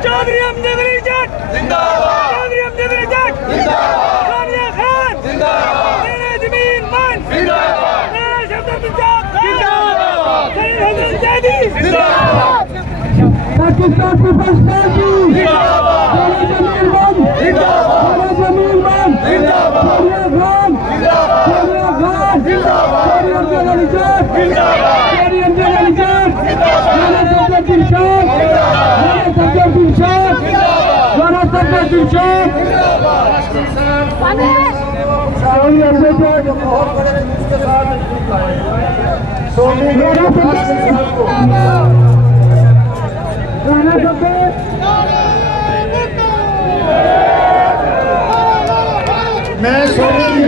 चौधरी अमजद अली जट जिंदाबाद, चौधरी अमजद अली जट जिंदाबाद, सोनिया खान जिंदाबाद, मेरे जमीन मान जिंदाबाद, मेरा शब्द जिंदाबाद, सईद हसन जैदी जिंदाबाद, पाकिस्तान पीपल्स पार्टी जिंदाबाद, मेरा जमीन मान जिंदाबाद, मेरा जमीन मान जिंदाबाद, सोनिया खान जिंदाबाद, सोनिया खान जिंदाबाद, चौधरी अमजद अली जट जिंदाबाद, चौधरी अमजद अली जट जिंदाबाद, मेरा शब्द दिलशाद मैं सोनी